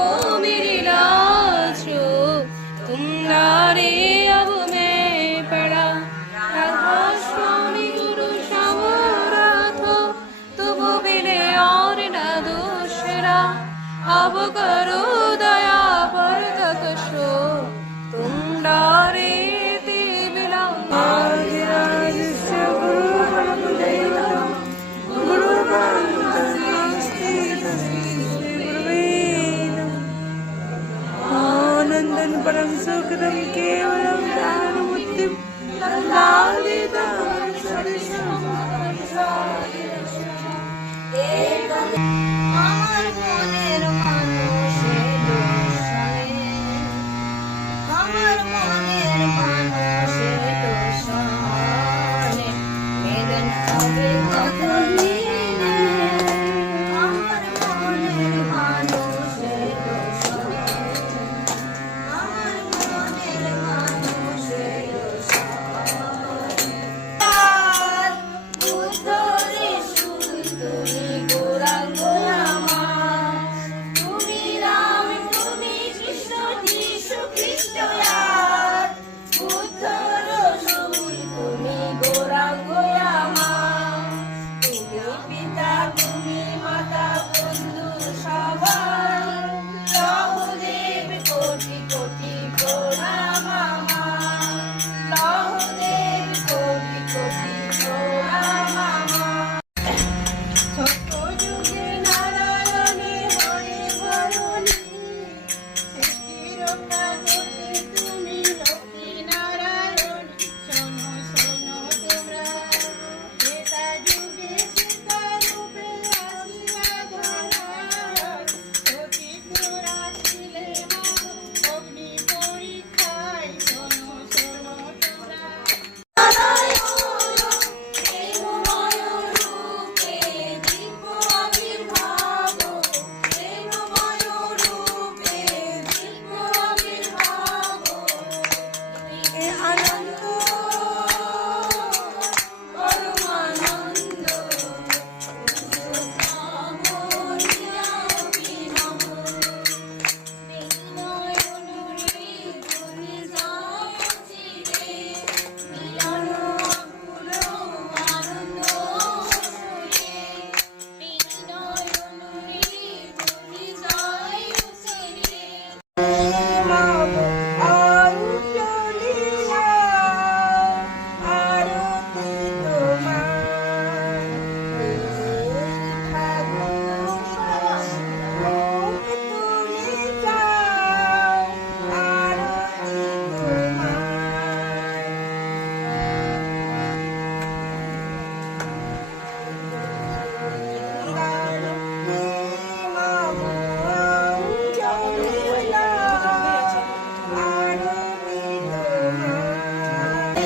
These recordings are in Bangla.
않고 Krishna.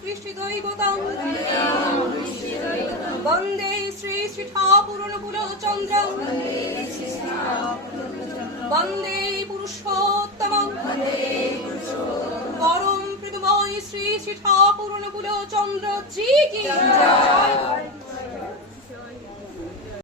কৃষ্ণদৈবতম বন্দে শ্রী শ্রীঠাপুরন পুরচন্দ্র বন্দে পুরুষোত্তম। পরম প্রীতময় শ্রী শ্রীঠাপুরন পুরচন্দ্র জি কি জয়।